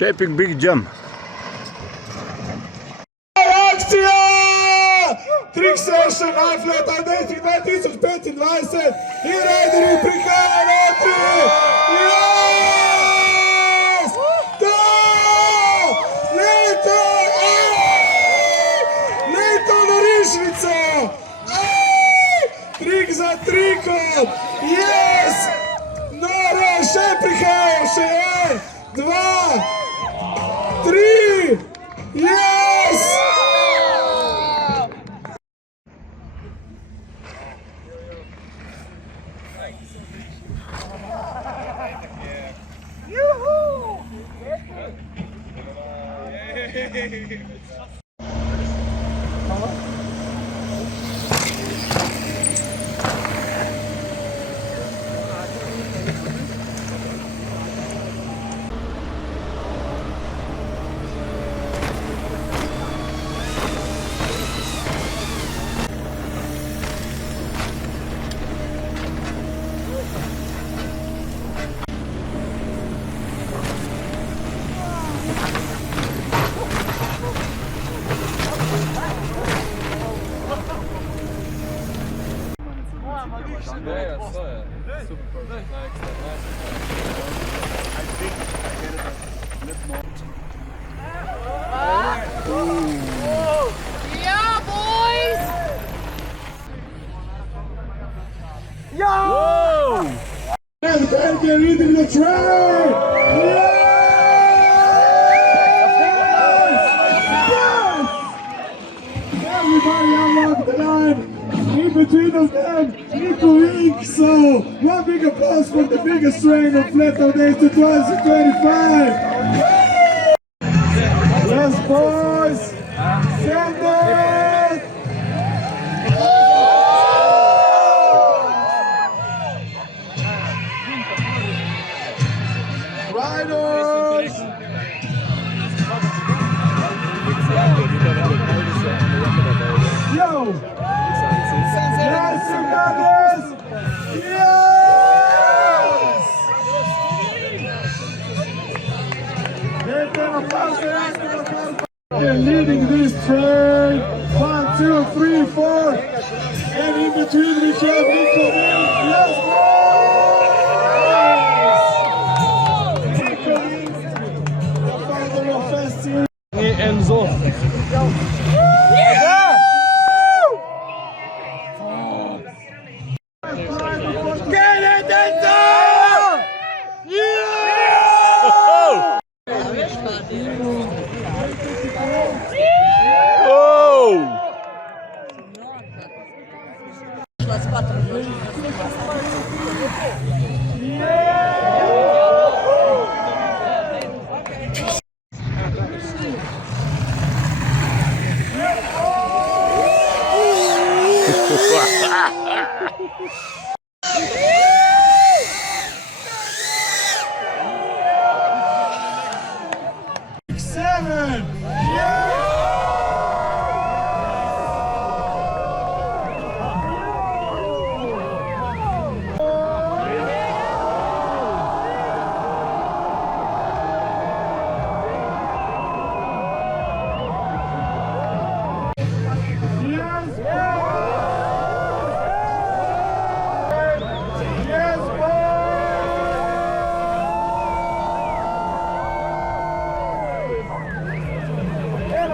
Shaping big jump. Akcija! Trik session na FlatOutDays2025 in rajderji prihajajo notri! Yes! Da! Leto! Leto na rišnico! Trik za trikom! Yes! Noro, še prihajajo, še je! 2, 3, yes! Yeah, boys! Whoa! And back and eating the tray! Yes! Yes! Everybody unlock the line! In between of them, Utrinki. So, one big applause for the biggest train of FlatOutDays2025! Yes, boys! Send it! Riders! Yo! Yes, you got this! Yes! They're leading this train. 1, 2, 3, 4. And in between we have Nico. Yes, boys! The founder of Festival. Enzo.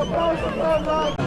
applause for Batt.